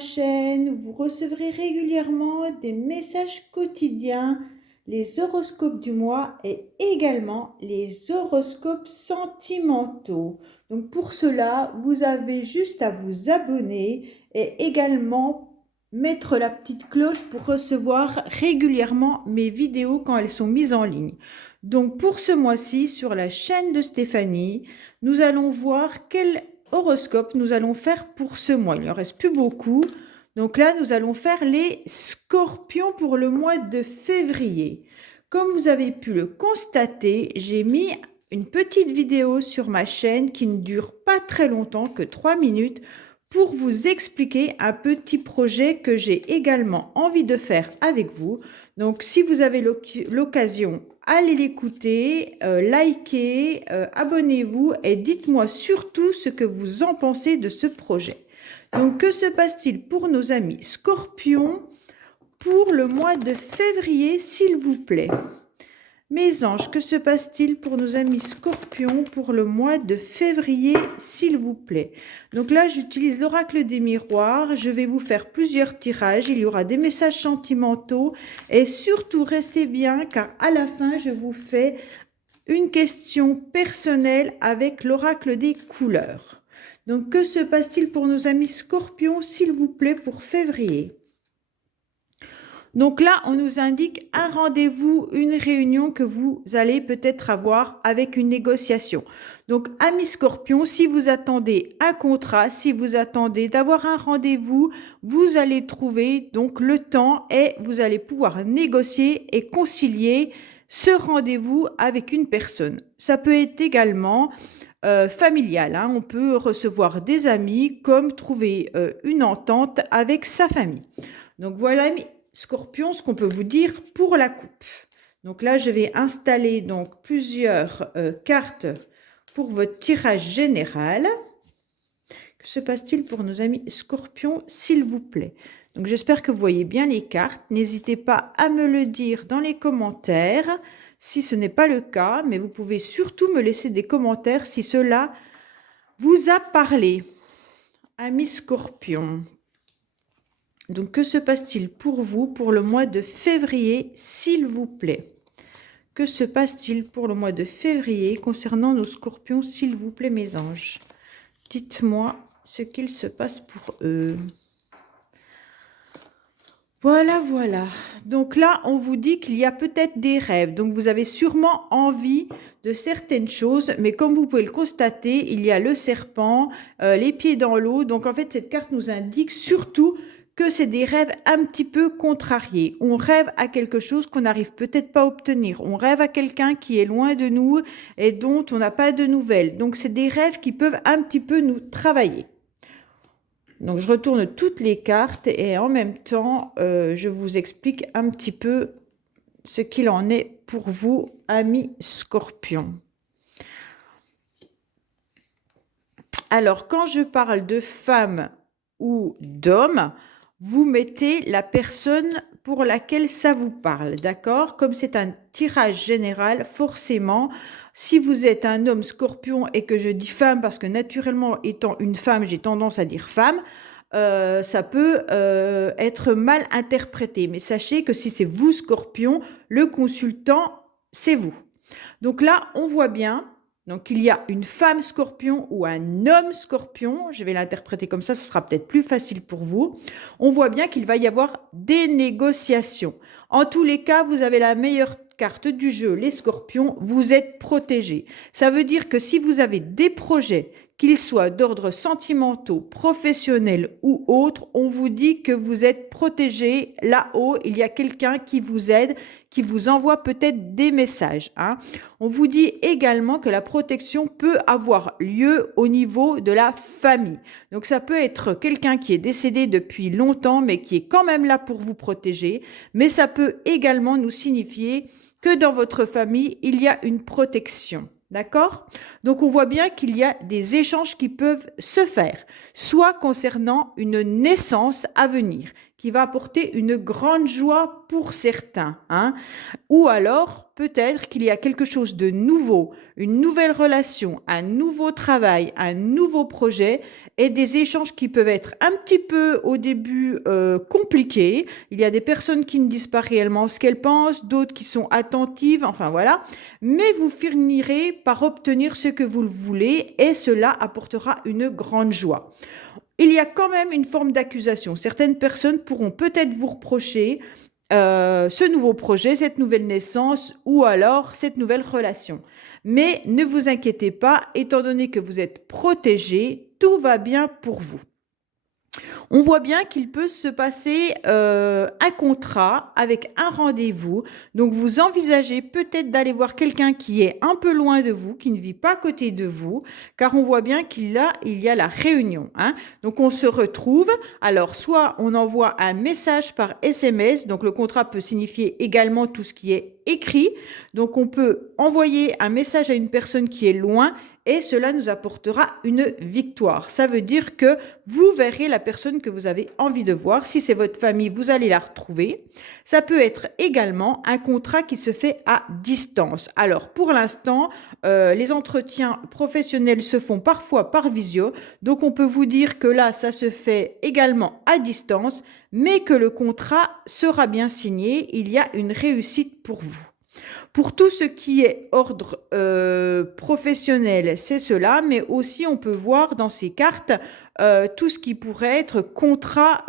chaîne, vous recevrez régulièrement des messages quotidiens, les horoscopes du mois et également les horoscopes sentimentaux. Donc pour cela, vous avez juste à vous abonner et également mettre la petite cloche pour recevoir régulièrement mes vidéos quand elles sont mises en ligne. Donc pour ce mois-ci, sur la chaîne de Stéphanie, nous allons voir quel horoscope nous allons faire pour ce mois. Il ne reste plus beaucoup. Donc là, nous allons faire les scorpions pour le mois de février. Comme vous avez pu le constater, j'ai mis une petite vidéo sur ma chaîne qui ne dure pas très longtemps, que 3 minutes, pour vous expliquer un petit projet que j'ai également envie de faire avec vous. Donc, si vous avez l'occasion, allez l'écouter, likez, abonnez-vous et dites-moi surtout ce que vous en pensez de ce projet. Donc, que se passe-t-il pour nos amis Scorpions pour le mois de février, s'il vous plaît? Mes anges, que se passe-t-il pour nos amis Scorpions pour le mois de février, s'il vous plaît? Donc là, j'utilise l'oracle des miroirs. Je vais vous faire plusieurs tirages. Il y aura des messages sentimentaux. Et surtout, restez bien, car à la fin, je vous fais une question personnelle avec l'oracle des couleurs. Donc, que se passe-t-il pour nos amis Scorpions, s'il vous plaît, pour février? Donc là, on nous indique un rendez-vous, une réunion que vous allez peut-être avoir avec une négociation. Donc, amis Scorpions, si vous attendez un contrat, si vous attendez d'avoir un rendez-vous, vous allez trouver donc le temps et vous allez pouvoir négocier et concilier ce rendez-vous avec une personne. Ça peut être également familial, hein. On peut recevoir des amis comme trouver une entente avec sa famille. Donc voilà, Scorpion, ce qu'on peut vous dire pour la coupe. Donc là, je vais installer donc plusieurs cartes pour votre tirage général. Que se passe-t-il pour nos amis Scorpions, s'il vous plaît? Donc j'espère que vous voyez bien les cartes. N'hésitez pas à me le dire dans les commentaires si ce n'est pas le cas, mais vous pouvez surtout me laisser des commentaires si cela vous a parlé. Amis Scorpions. Donc, que se passe-t-il pour vous pour le mois de février, s'il vous plaît? Que se passe-t-il pour le mois de février concernant nos Scorpions, s'il vous plaît, mes anges? Dites-moi ce qu'il se passe pour eux. Voilà, voilà. Donc là, on vous dit qu'il y a peut-être des rêves. Donc, vous avez sûrement envie de certaines choses. Mais comme vous pouvez le constater, il y a le serpent, les pieds dans l'eau. Donc, en fait, cette carte nous indique surtout que c'est des rêves un petit peu contrariés. On rêve à quelque chose qu'on n'arrive peut-être pas à obtenir. On rêve à quelqu'un qui est loin de nous et dont on n'a pas de nouvelles. Donc, c'est des rêves qui peuvent un petit peu nous travailler. Donc, je retourne toutes les cartes et en même temps, je vous explique un petit peu ce qu'il en est pour vous, amis Scorpions. Alors, quand je parle de femme ou d'homme, vous mettez la personne pour laquelle ça vous parle, d'accord? Comme c'est un tirage général, forcément, si vous êtes un homme Scorpion et que je dis femme, parce que naturellement, étant une femme, j'ai tendance à dire femme, ça peut être mal interprété. Mais sachez que si c'est vous Scorpion, le consultant, c'est vous. Donc là, on voit bien. Donc, il y a une femme Scorpion ou un homme Scorpion. Je vais l'interpréter comme ça, ce sera peut-être plus facile pour vous. On voit bien qu'il va y avoir des négociations. En tous les cas, vous avez la meilleure carte du jeu, les Scorpions, vous êtes protégés. Ça veut dire que si vous avez des projets, qu'ils soient d'ordre sentimentaux, professionnels ou autres, on vous dit que vous êtes protégés. Là-haut, il y a quelqu'un qui vous aide, qui vous envoie peut-être des messages, hein. On vous dit également que la protection peut avoir lieu au niveau de la famille. Donc, ça peut être quelqu'un qui est décédé depuis longtemps, mais qui est quand même là pour vous protéger. Mais ça peut également nous signifier que dans votre famille, il y a une protection. D'accord? Donc, on voit bien qu'il y a des échanges qui peuvent se faire, soit concernant une naissance à venir, qui va apporter une grande joie pour certains, hein. Ou alors, peut-être qu'il y a quelque chose de nouveau, une nouvelle relation, un nouveau travail, un nouveau projet et des échanges qui peuvent être un petit peu au début compliqués. Il y a des personnes qui ne disent pas réellement ce qu'elles pensent, d'autres qui sont attentives, enfin voilà. Mais vous finirez par obtenir ce que vous voulez et cela apportera une grande joie. Il y a quand même une forme d'accusation. Certaines personnes pourront peut-être vous reprocher ce nouveau projet, cette nouvelle naissance ou alors cette nouvelle relation. Mais ne vous inquiétez pas, étant donné que vous êtes protégé, tout va bien pour vous. On voit bien qu'il peut se passer un contrat avec un rendez-vous. Donc, vous envisagez peut-être d'aller voir quelqu'un qui est un peu loin de vous, qui ne vit pas à côté de vous, car on voit bien qu'il y a la réunion, hein. Donc, on se retrouve. Alors, soit on envoie un message par SMS. Donc, le contrat peut signifier également tout ce qui est écrit. Donc, on peut envoyer un message à une personne qui est loin et cela nous apportera une victoire. Ça veut dire que vous verrez la personne que vous avez envie de voir. Si c'est votre famille, vous allez la retrouver. Ça peut être également un contrat qui se fait à distance. Alors, pour l'instant, les entretiens professionnels se font parfois par visio. Donc, on peut vous dire que là, ça se fait également à distance, mais que le contrat sera bien signé. Il y a une réussite pour vous. Pour tout ce qui est ordre professionnel, c'est cela, mais aussi on peut voir dans ces cartes tout ce qui pourrait être contrat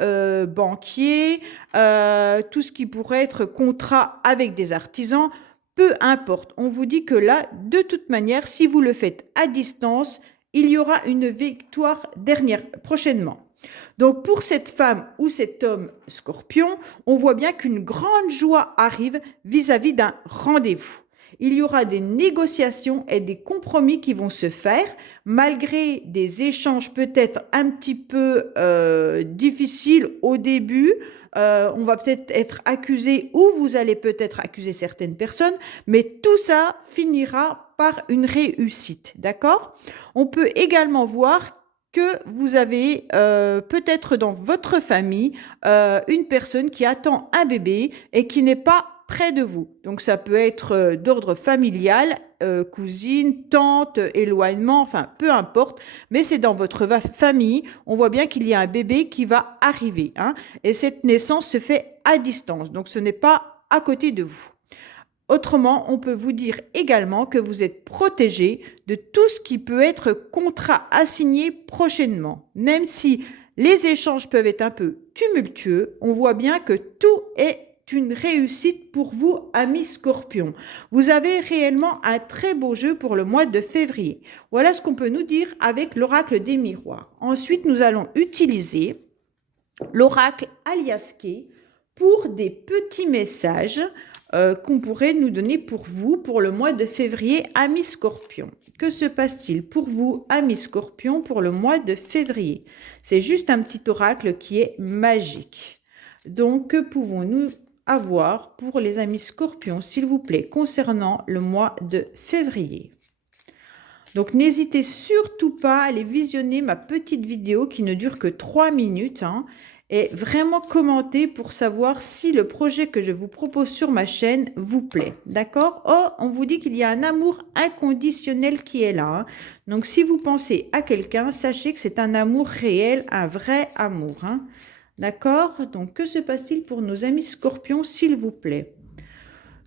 banquier, tout ce qui pourrait être contrat avec des artisans, peu importe. On vous dit que là, de toute manière, si vous le faites à distance, il y aura une victoire prochainement. Donc pour cette femme ou cet homme scorpion, on voit bien qu'une grande joie arrive vis-à-vis d'un rendez-vous. Il y aura des négociations et des compromis qui vont se faire malgré des échanges peut-être un petit peu difficiles au début. On va peut-être être accusé ou vous allez peut-être accuser certaines personnes, mais tout ça finira par une réussite, d'accord? On peut également voir que vous avez peut-être dans votre famille une personne qui attend un bébé et qui n'est pas près de vous. Donc ça peut être d'ordre familial, cousine, tante, éloignement, enfin peu importe, mais c'est dans votre famille. On voit bien qu'il y a un bébé qui va arriver, hein, et cette naissance se fait à distance, donc ce n'est pas à côté de vous. Autrement, on peut vous dire également que vous êtes protégé de tout ce qui peut être contrat à signer prochainement. Même si les échanges peuvent être un peu tumultueux, on voit bien que tout est une réussite pour vous, amis Scorpions. Vous avez réellement un très beau jeu pour le mois de février. Voilà ce qu'on peut nous dire avec l'oracle des miroirs. Ensuite, nous allons utiliser l'oracle Aliasqué pour des petits messages qu'on pourrait nous donner pour vous pour le mois de février, amis Scorpions. Que se passe-t-il pour vous, amis Scorpions, pour le mois de février? C'est juste un petit oracle qui est magique. Donc, que pouvons-nous avoir pour les amis Scorpions, s'il vous plaît, concernant le mois de février? Donc, n'hésitez surtout pas à aller visionner ma petite vidéo qui ne dure que 3 minutes, hein, et vraiment commenter pour savoir si le projet que je vous propose sur ma chaîne vous plaît. D'accord? Oh, on vous dit qu'il y a un amour inconditionnel qui est là, hein. Donc, si vous pensez à quelqu'un, sachez que c'est un amour réel, un vrai amour, hein. D'accord? Donc, que se passe-t-il pour nos amis Scorpions, s'il vous plaît?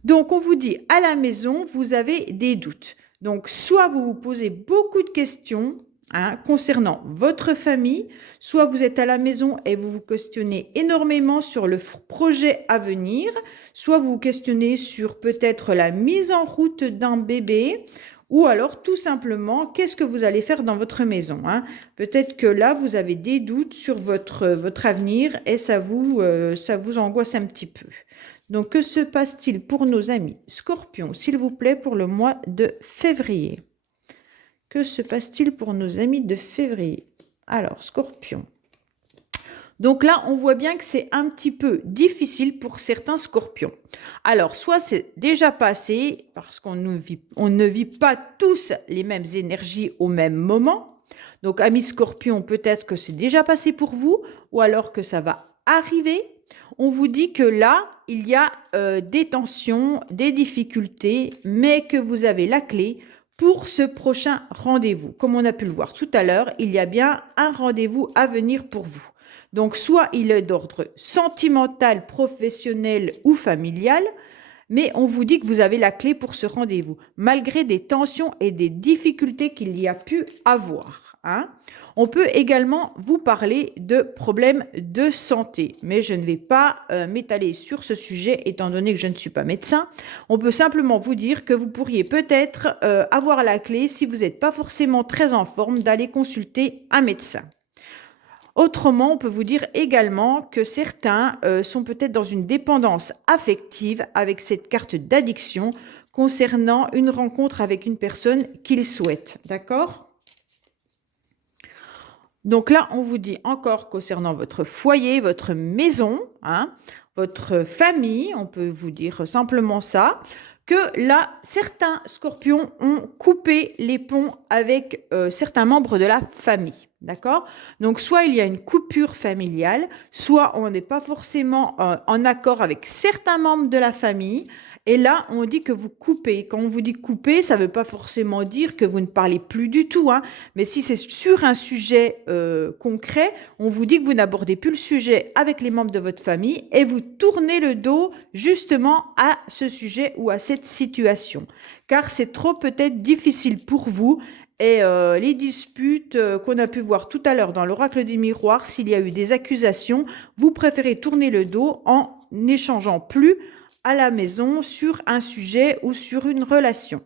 Donc, on vous dit, à la maison, vous avez des doutes. Donc, soit vous vous posez beaucoup de questions, hein, concernant votre famille, soit vous êtes à la maison et vous vous questionnez énormément sur le projet à venir, soit vous vous questionnez sur peut-être la mise en route d'un bébé, ou alors tout simplement, qu'est-ce que vous allez faire dans votre maison, hein? Peut-être que là, vous avez des doutes sur votre avenir et ça vous angoisse un petit peu. Donc, que se passe-t-il pour nos amis Scorpions, s'il vous plaît, pour le mois de février? Que se passe-t-il pour nos amis de février? Alors, Scorpion. Donc là, on voit bien que c'est un petit peu difficile pour certains Scorpions. Alors, soit c'est déjà passé, parce qu'on ne vit pas tous les mêmes énergies au même moment. Donc, amis Scorpions, peut-être que c'est déjà passé pour vous, ou alors que ça va arriver. on vous dit que là, il y a des tensions, des difficultés, mais que vous avez la clé pour ce prochain rendez-vous. Comme on a pu le voir tout à l'heure, il y a bien un rendez-vous à venir pour vous. Donc, soit il est d'ordre sentimental, professionnel ou familial, mais on vous dit que vous avez la clé pour ce rendez-vous, malgré des tensions et des difficultés qu'il y a pu avoir. Hein. On peut également vous parler de problèmes de santé, mais je ne vais pas m'étaler sur ce sujet étant donné que je ne suis pas médecin. On peut simplement vous dire que vous pourriez peut-être avoir la clé, si vous n'êtes pas forcément très en forme, d'aller consulter un médecin. Autrement, on peut vous dire également que certains sont peut-être dans une dépendance affective avec cette carte d'addiction concernant une rencontre avec une personne qu'ils souhaitent. D'accord ? Donc là, on vous dit encore concernant votre foyer, votre maison, hein, votre famille, on peut vous dire simplement ça, que là, certains scorpions ont coupé les ponts avec certains membres de la famille. D'accord? Donc, soit il y a une coupure familiale, soit on n'est pas forcément en accord avec certains membres de la famille. Et là, on dit que vous coupez. Quand on vous dit couper, ça ne veut pas forcément dire que vous ne parlez plus du tout. Hein. Mais si c'est sur un sujet concret, on vous dit que vous n'abordez plus le sujet avec les membres de votre famille et vous tournez le dos justement à ce sujet ou à cette situation. Car c'est trop peut-être difficile pour vous. Et les disputes qu'on a pu voir tout à l'heure dans l'oracle des miroirs, s'il y a eu des accusations, vous préférez tourner le dos en n'échangeant plus à la maison sur un sujet ou sur une relation.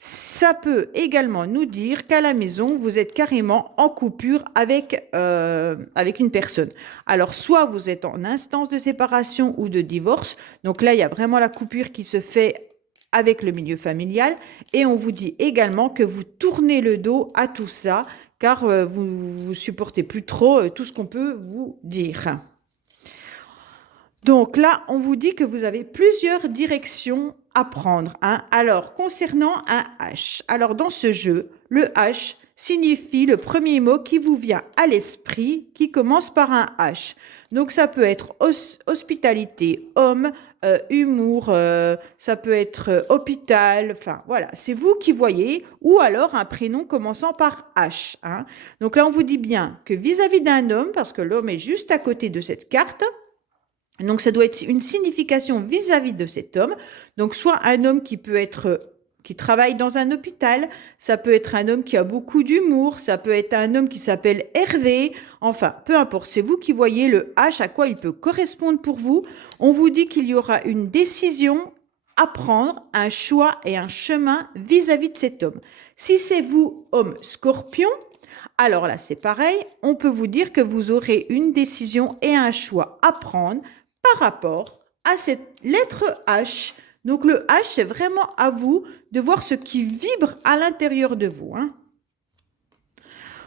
Ça peut également nous dire qu'à la maison, vous êtes carrément en coupure avec une personne. Alors, soit vous êtes en instance de séparation ou de divorce. Donc là, il y a vraiment la coupure qui se fait avec le milieu familial. Et on vous dit également que vous tournez le dos à tout ça, car vous supportez plus trop tout ce qu'on peut vous dire. Donc là, on vous dit que vous avez plusieurs directions à prendre. Hein. Alors, concernant un H. Alors, dans ce jeu, le H signifie le premier mot qui vous vient à l'esprit, qui commence par un H. Donc, ça peut être hospitalité, homme, humour, ça peut être hôpital, enfin voilà, c'est vous qui voyez, ou alors un prénom commençant par H. Hein. Donc là, on vous dit bien que vis-à-vis d'un homme, parce que l'homme est juste à côté de cette carte, donc ça doit être une signification vis-à-vis de cet homme, donc soit un homme qui travaille dans un hôpital, ça peut être un homme qui a beaucoup d'humour, ça peut être un homme qui s'appelle Hervé, enfin, peu importe, c'est vous qui voyez le H, à quoi il peut correspondre pour vous. On vous dit qu'il y aura une décision à prendre, un choix et un chemin vis-à-vis de cet homme. Si c'est vous, homme scorpion, alors là, c'est pareil, on peut vous dire que vous aurez une décision et un choix à prendre par rapport à cette lettre H. Donc, le H, c'est vraiment à vous de voir ce qui vibre à l'intérieur de vous. Hein.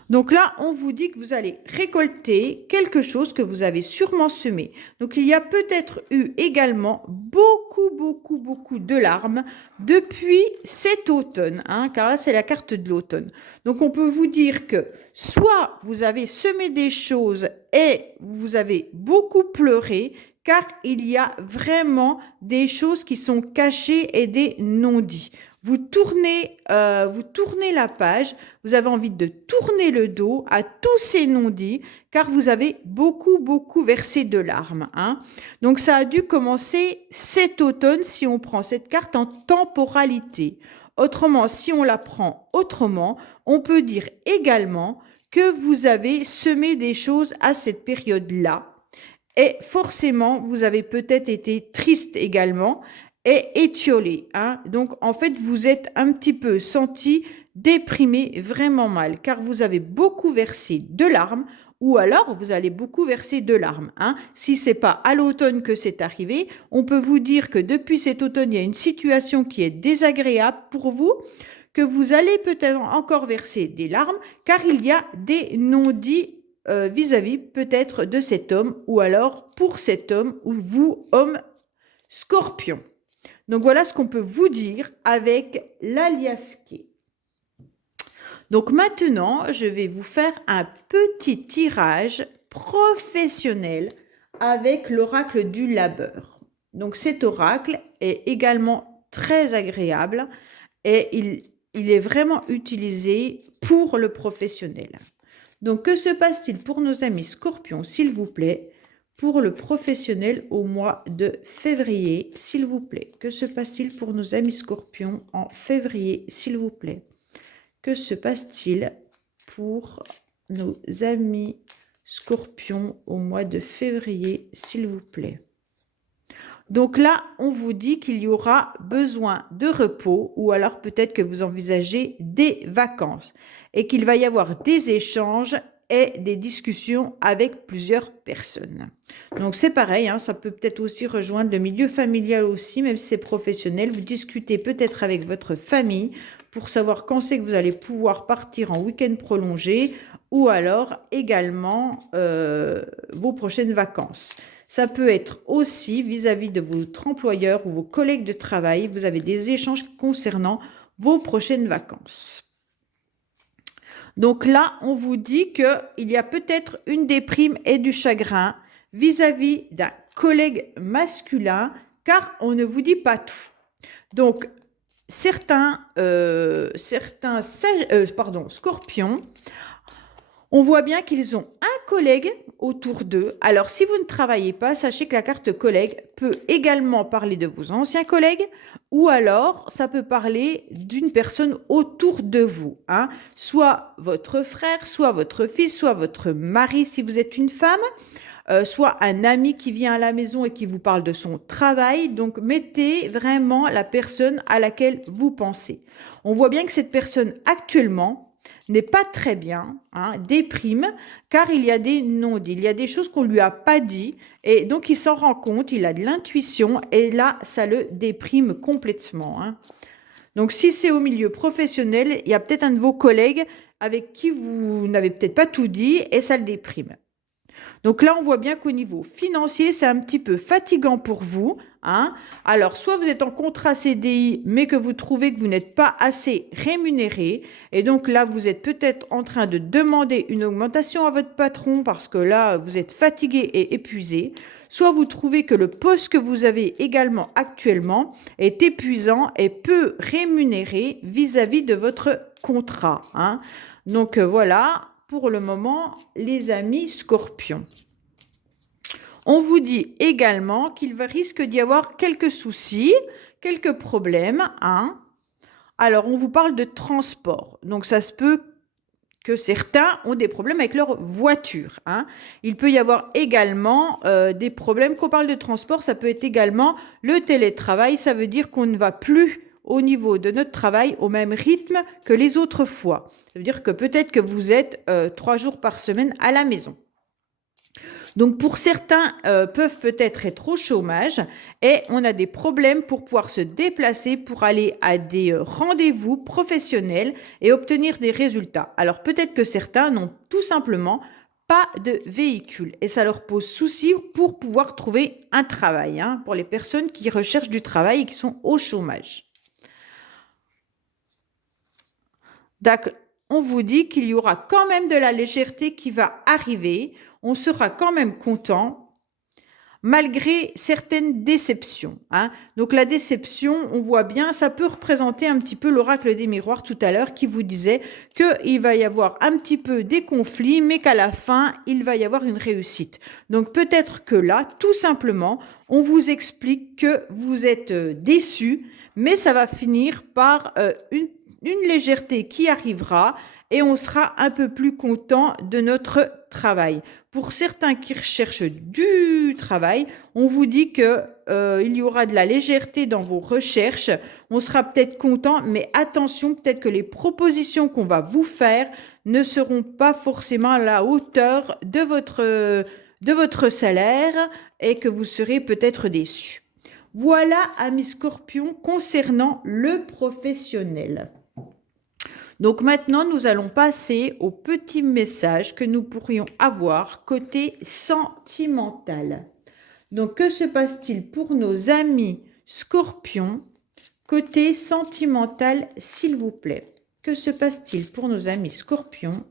Donc là, on vous dit que vous allez récolter quelque chose que vous avez sûrement semé. Donc, il y a peut-être eu également beaucoup de larmes depuis cet automne, hein, car là, c'est la carte de l'automne. Donc, on peut vous dire que soit vous avez semé des choses et vous avez beaucoup pleuré, car il y a vraiment des choses qui sont cachées et des non-dits. Vous tournez la page, vous avez envie de tourner le dos à tous ces non-dits, car vous avez beaucoup versé de larmes. Hein. Donc, ça a dû commencer cet automne si on prend cette carte en temporalité. Autrement, si on la prend autrement, on peut dire également que vous avez semé des choses à cette période-là. Et forcément, vous avez peut-être été triste également et étiolé. Hein. Donc, en fait, vous êtes un petit peu senti déprimé, vraiment mal, car vous avez beaucoup versé de larmes ou alors vous allez beaucoup verser de larmes. Hein. Si ce n'est pas à l'automne que c'est arrivé, on peut vous dire que depuis cet automne, il y a une situation qui est désagréable pour vous, que vous allez peut-être encore verser des larmes, car il y a des non-dits vis-à-vis peut-être de cet homme ou alors pour cet homme ou vous, homme scorpion. Donc voilà ce qu'on peut vous dire avec l'aliasqué. Donc maintenant, je vais vous faire un petit tirage professionnel avec l'oracle du labeur. Donc cet oracle est également très agréable et il est vraiment utilisé pour le professionnel. Donc que se passe-t-il pour nos amis scorpions, s'il vous plaît, pour le professionnel au mois de février, s'il vous plaît? Que se passe-t-il pour nos amis scorpions en février, s'il vous plaît? Que se passe-t-il pour nos amis scorpions au mois de février, s'il vous plaît? Donc là, on vous dit qu'il y aura besoin de repos ou alors peut-être que vous envisagez des vacances et qu'il va y avoir des échanges et des discussions avec plusieurs personnes. Donc c'est pareil, hein, ça peut peut-être aussi rejoindre le milieu familial aussi, même si c'est professionnel. Vous discutez peut-être avec votre famille pour savoir quand c'est que vous allez pouvoir partir en week-end prolongé ou alors également vos prochaines vacances. Ça peut être aussi vis-à-vis de votre employeur ou vos collègues de travail. Vous avez des échanges concernant vos prochaines vacances. Donc là, on vous dit qu'il y a peut-être une déprime et du chagrin vis-à-vis d'un collègue masculin, car on ne vous dit pas tout. Donc, certains scorpions, on voit bien qu'ils ont un collègue autour d'eux. Alors, si vous ne travaillez pas, sachez que la carte collègue peut également parler de vos anciens collègues ou alors ça peut parler d'une personne autour de vous, hein. Soit votre frère, soit votre fils, soit votre mari si vous êtes une femme, soit un ami qui vient à la maison et qui vous parle de son travail. Donc, mettez vraiment la personne à laquelle vous pensez. On voit bien que cette personne actuellement n'est pas très bien, hein, déprime, car il y a des non-dits, il y a des choses qu'on ne lui a pas dit, et donc il s'en rend compte, il a de l'intuition, et là, ça le déprime complètement, hein. Donc, si c'est au milieu professionnel, il y a peut-être un de vos collègues avec qui vous n'avez peut-être pas tout dit, et ça le déprime. Donc là, on voit bien qu'au niveau financier, c'est un petit peu fatigant pour vous, hein. Alors, soit vous êtes en contrat CDI, mais que vous trouvez que vous n'êtes pas assez rémunéré. Et donc là, vous êtes peut-être en train de demander une augmentation à votre patron parce que là, vous êtes fatigué et épuisé. Soit vous trouvez que le poste que vous avez également actuellement est épuisant et peu rémunéré vis-à-vis de votre contrat, hein. Donc voilà. Pour le moment, les amis scorpions. On vous dit également qu'il risque d'y avoir quelques soucis, quelques problèmes, hein. Alors, on vous parle de transport. Donc, ça se peut que certains ont des problèmes avec leur voiture, hein. Il peut y avoir également des problèmes. Quand on parle de transport, ça peut être également le télétravail. Ça veut dire qu'on ne va plus au niveau de notre travail au même rythme que les autres fois. Ça veut dire que peut-être que vous êtes 3 jours par semaine à la maison. Donc pour certains peuvent peut-être être au chômage et on a des problèmes pour pouvoir se déplacer pour aller à des rendez-vous professionnels et obtenir des résultats. Alors peut-être que certains n'ont tout simplement pas de véhicule et ça leur pose souci pour pouvoir trouver un travail, hein, pour les personnes qui recherchent du travail et qui sont au chômage. D'accord. On vous dit qu'il y aura quand même de la légèreté qui va arriver. On sera quand même content malgré certaines déceptions, hein. Donc la déception, on voit bien, ça peut représenter un petit peu l'oracle des miroirs tout à l'heure qui vous disait qu'il va y avoir un petit peu des conflits, mais qu'à la fin, il va y avoir une réussite. Donc peut-être que là, tout simplement, on vous explique que vous êtes déçus, mais ça va finir par une légèreté qui arrivera et on sera un peu plus content de notre travail. Pour certains qui recherchent du travail, on vous dit que il y aura de la légèreté dans vos recherches. On sera peut-être content, mais attention, peut-être que les propositions qu'on va vous faire ne seront pas forcément à la hauteur de votre salaire et que vous serez peut-être déçus. Voilà, amis scorpions, concernant le professionnel. Donc maintenant, nous allons passer au petit message que nous pourrions avoir côté sentimental. Donc, que se passe-t-il pour nos amis scorpions côté sentimental, s'il vous plaît? Que se passe-t-il pour nos amis scorpions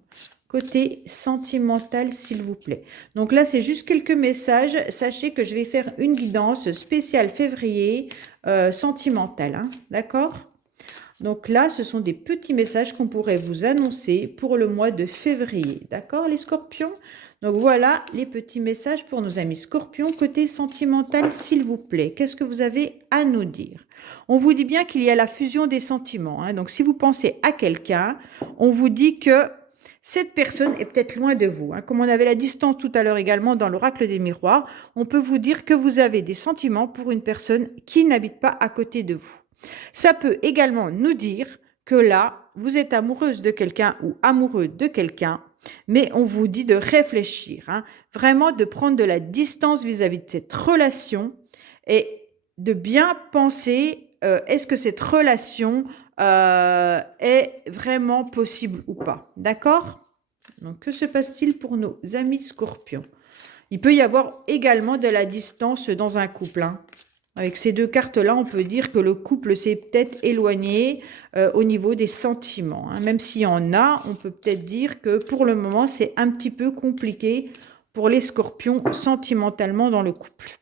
côté sentimental, s'il vous plaît. Donc là, c'est juste quelques messages. Sachez que je vais faire une guidance spéciale février sentimentale. Hein, d'accord? Donc là, ce sont des petits messages qu'on pourrait vous annoncer pour le mois de février. D'accord, les scorpions? Donc voilà les petits messages pour nos amis scorpions. Côté sentimental, s'il vous plaît, qu'est-ce que vous avez à nous dire? On vous dit bien qu'il y a la fusion des sentiments. Hein. Donc si vous pensez à quelqu'un, on vous dit que cette personne est peut-être loin de vous. Hein. Comme on avait la distance tout à l'heure également dans l'oracle des miroirs, on peut vous dire que vous avez des sentiments pour une personne qui n'habite pas à côté de vous. Ça peut également nous dire que là, vous êtes amoureuse de quelqu'un ou amoureux de quelqu'un, mais on vous dit de réfléchir, hein, vraiment de prendre de la distance vis-à-vis de cette relation et de bien penser, est-ce que cette relation est vraiment possible ou pas. D'accord? Donc, que se passe-t-il pour nos amis scorpions? Il peut y avoir également de la distance dans un couple. Hein. Avec ces deux cartes-là, on peut dire que le couple s'est peut-être éloigné au niveau des sentiments. Hein. Même s'il y en a, on peut peut-être dire que pour le moment, c'est un petit peu compliqué pour les scorpions sentimentalement dans le couple.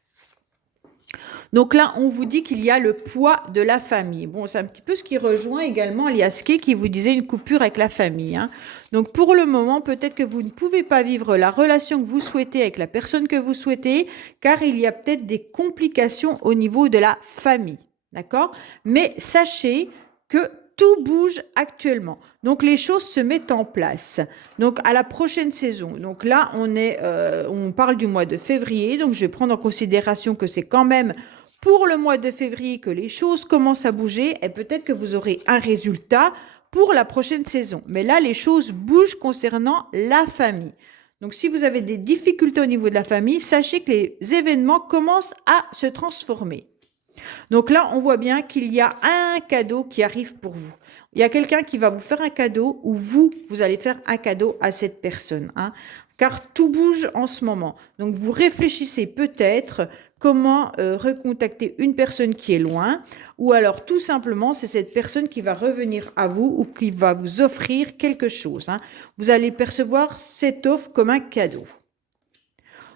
Donc là, on vous dit qu'il y a le poids de la famille. Bon, c'est un petit peu ce qui rejoint également Aliaske qui vous disait une coupure avec la famille. Hein. Donc pour le moment, peut-être que vous ne pouvez pas vivre la relation que vous souhaitez avec la personne que vous souhaitez, car il y a peut-être des complications au niveau de la famille. D'accord? Mais sachez que tout bouge actuellement. Donc, les choses se mettent en place. Donc, à la prochaine saison. Donc là, on parle du mois de février. Donc, je vais prendre en considération que c'est quand même pour le mois de février que les choses commencent à bouger et peut-être que vous aurez un résultat pour la prochaine saison. Mais là, les choses bougent concernant la famille. Donc, si vous avez des difficultés au niveau de la famille, sachez que les événements commencent à se transformer. Donc là, on voit bien qu'il y a un cadeau qui arrive pour vous. Il y a quelqu'un qui va vous faire un cadeau ou vous allez faire un cadeau à cette personne. Hein, car tout bouge en ce moment. Donc, vous réfléchissez peut-être comment recontacter une personne qui est loin ou alors tout simplement, c'est cette personne qui va revenir à vous ou qui va vous offrir quelque chose. Hein. Vous allez percevoir cette offre comme un cadeau.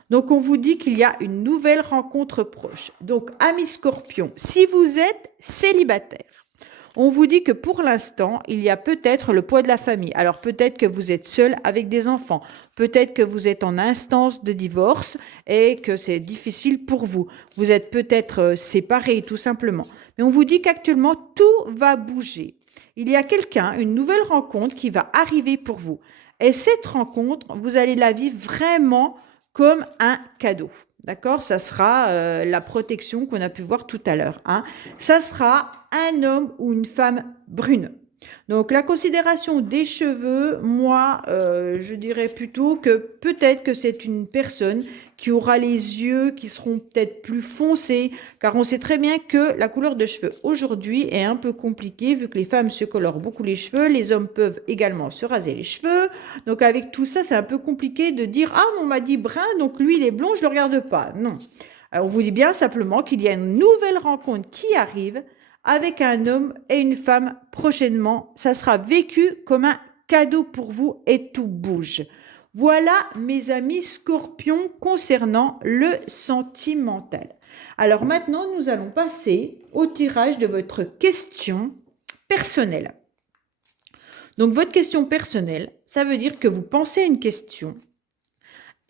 Donc, on vous dit qu'il y a une nouvelle rencontre proche. Donc, amis scorpions, si vous êtes célibataire, on vous dit que pour l'instant, il y a peut-être le poids de la famille. Alors, peut-être que vous êtes seul avec des enfants. Peut-être que vous êtes en instance de divorce et que c'est difficile pour vous. Vous êtes peut-être séparés, tout simplement. Mais on vous dit qu'actuellement, tout va bouger. Il y a quelqu'un, une nouvelle rencontre qui va arriver pour vous. Et cette rencontre, vous allez la vivre vraiment comme un cadeau. D'accord? Ça sera la protection qu'on a pu voir tout à l'heure. Hein. Ça sera un homme ou une femme brune. Donc, la considération des cheveux, moi, je dirais plutôt que peut-être que c'est une personne qui aura les yeux qui seront peut-être plus foncés, car on sait très bien que la couleur de cheveux aujourd'hui est un peu compliquée, vu que les femmes se colorent beaucoup les cheveux, les hommes peuvent également se raser les cheveux. Donc, avec tout ça, c'est un peu compliqué de dire « Ah, on m'a dit brun, donc lui, il est blond, je ne le regarde pas. » Non. Alors, on vous dit bien simplement qu'il y a une nouvelle rencontre qui arrive avec un homme et une femme prochainement. Ça sera vécu comme un cadeau pour vous et tout bouge. Voilà, mes amis scorpions, concernant le sentimental. Alors maintenant, nous allons passer au tirage de votre question personnelle. Donc, votre question personnelle, ça veut dire que vous pensez à une question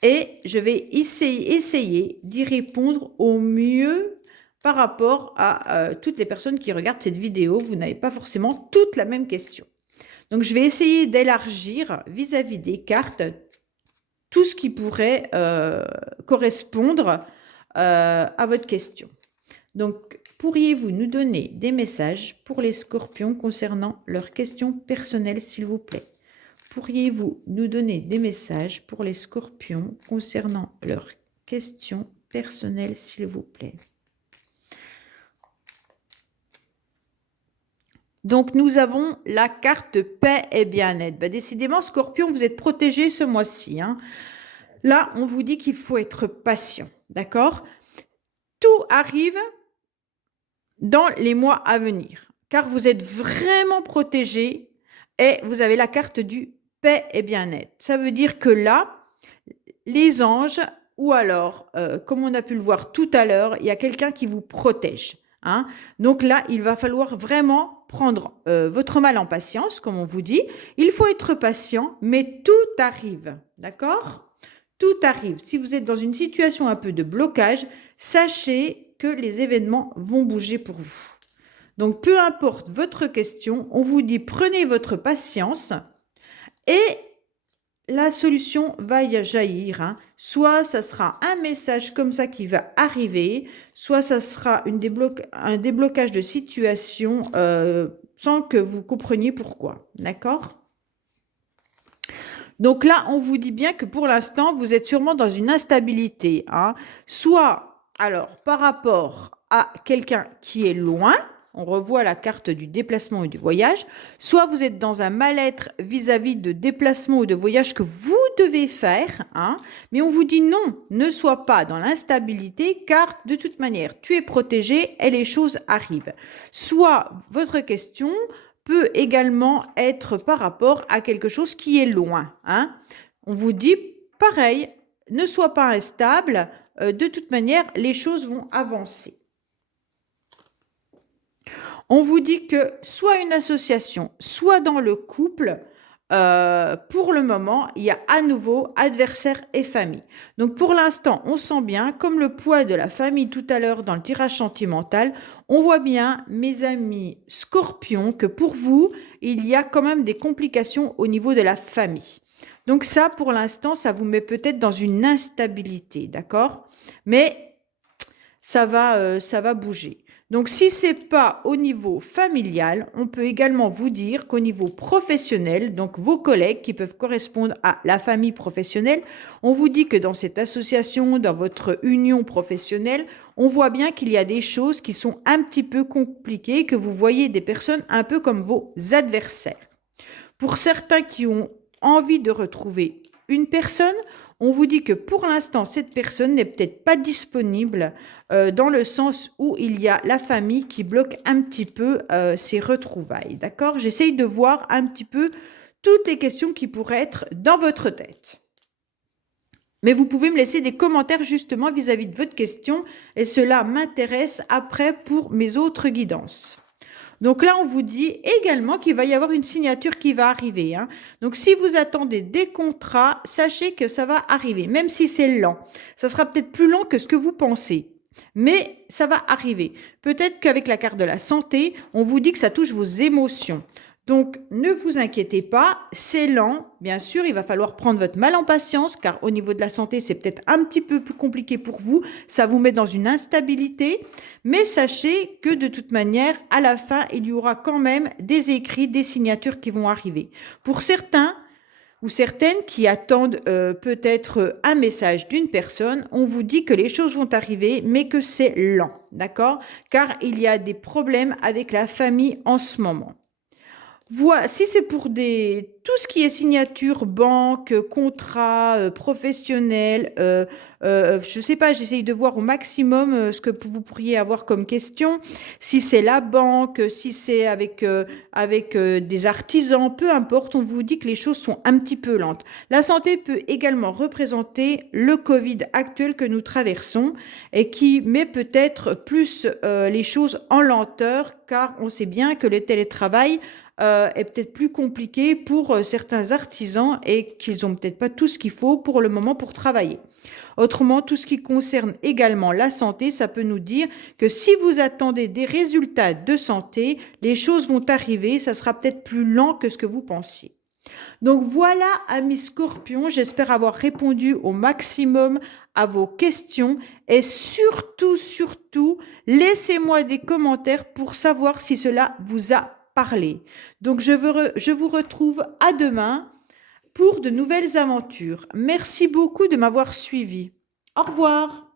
et je vais essayer d'y répondre au mieux par rapport à toutes les personnes qui regardent cette vidéo. Vous n'avez pas forcément toute la même question. Donc, je vais essayer d'élargir vis-à-vis des cartes tout ce qui pourrait correspondre à votre question. Donc, pourriez-vous nous donner des messages pour les scorpions concernant leurs questions personnelles, s'il vous plaît? Pourriez-vous nous donner des messages pour les scorpions concernant leurs questions personnelles, s'il vous plaît? Donc, nous avons la carte paix et bien-être. Ben, décidément, Scorpion, vous êtes protégé ce mois-ci. Hein. Là, on vous dit qu'il faut être patient. D'accord? Tout arrive dans les mois à venir, car vous êtes vraiment protégé et vous avez la carte du paix et bien-être. Ça veut dire que là, les anges, ou alors, comme on a pu le voir tout à l'heure, il y a quelqu'un qui vous protège. Hein. Donc là, il va falloir vraiment prendre votre mal en patience, comme on vous dit. Il faut être patient, mais tout arrive. D'accord? Tout arrive. Si vous êtes dans une situation un peu de blocage, sachez que les événements vont bouger pour vous. Donc, peu importe votre question, on vous dit prenez votre patience et la solution va jaillir. Hein. Soit ça sera un message comme ça qui va arriver, soit ça sera un déblocage de situation sans que vous compreniez pourquoi. D'accord? Donc là, on vous dit bien que pour l'instant, vous êtes sûrement dans une instabilité. Hein. Soit, alors, par rapport à quelqu'un qui est loin, on revoit la carte du déplacement ou du voyage, soit vous êtes dans un mal-être vis-à-vis de déplacement ou de voyage que vous devez faire, hein, mais on vous dit non, ne sois pas dans l'instabilité car de toute manière, tu es protégé et les choses arrivent. Soit votre question peut également être par rapport à quelque chose qui est loin. Hein. On vous dit pareil, ne sois pas instable, de toute manière, les choses vont avancer. On vous dit que soit une association, soit dans le couple, pour le moment, il y a à nouveau adversaire et famille. Donc pour l'instant, on sent bien, comme le poids de la famille tout à l'heure dans le tirage sentimental, on voit bien, mes amis scorpions, que pour vous, il y a quand même des complications au niveau de la famille. Donc ça, pour l'instant, ça vous met peut-être dans une instabilité, d'accord? Mais ça va bouger. Donc, si ce n'est pas au niveau familial, on peut également vous dire qu'au niveau professionnel, donc vos collègues qui peuvent correspondre à la famille professionnelle, on vous dit que dans cette association, dans votre union professionnelle, on voit bien qu'il y a des choses qui sont un petit peu compliquées, que vous voyez des personnes un peu comme vos adversaires. Pour certains qui ont envie de retrouver une personne, on vous dit que pour l'instant, cette personne n'est peut-être pas disponible dans le sens où il y a la famille qui bloque un petit peu ces retrouvailles. D'accord? J'essaye de voir un petit peu toutes les questions qui pourraient être dans votre tête. Mais vous pouvez me laisser des commentaires justement vis-à-vis de votre question et cela m'intéresse après pour mes autres guidances. Donc là, on vous dit également qu'il va y avoir une signature qui va arriver. Hein. Donc, si vous attendez des contrats, sachez que ça va arriver, même si c'est lent. Ça sera peut-être plus long que ce que vous pensez, mais ça va arriver. Peut-être qu'avec la carte de la santé, on vous dit que ça touche vos émotions. Donc, ne vous inquiétez pas, c'est lent. Bien sûr, il va falloir prendre votre mal en patience, car au niveau de la santé, c'est peut-être un petit peu plus compliqué pour vous. Ça vous met dans une instabilité. Mais sachez que de toute manière, à la fin, il y aura quand même des écrits, des signatures qui vont arriver. Pour certains ou certaines qui attendent peut-être un message d'une personne, on vous dit que les choses vont arriver, mais que c'est lent, d'accord? Car il y a des problèmes avec la famille en ce moment. Voilà, si c'est pour tout ce qui est signature, banque, contrat, professionnel, je ne sais pas, j'essaye de voir au maximum ce que vous pourriez avoir comme question. Si c'est la banque, si c'est avec des artisans, peu importe, on vous dit que les choses sont un petit peu lentes. La santé peut également représenter le Covid actuel que nous traversons et qui met peut-être plus les choses en lenteur, car on sait bien que le télétravail est peut-être plus compliqué pour certains artisans et qu'ils n'ont peut-être pas tout ce qu'il faut pour le moment pour travailler. Autrement, tout ce qui concerne également la santé, ça peut nous dire que si vous attendez des résultats de santé, les choses vont arriver, ça sera peut-être plus lent que ce que vous pensiez. Donc voilà, amis Scorpions, j'espère avoir répondu au maximum à vos questions et surtout, laissez-moi des commentaires pour savoir si cela vous a parlé. Donc je vous retrouve à demain pour de nouvelles aventures. Merci beaucoup de m'avoir suivi. Au revoir.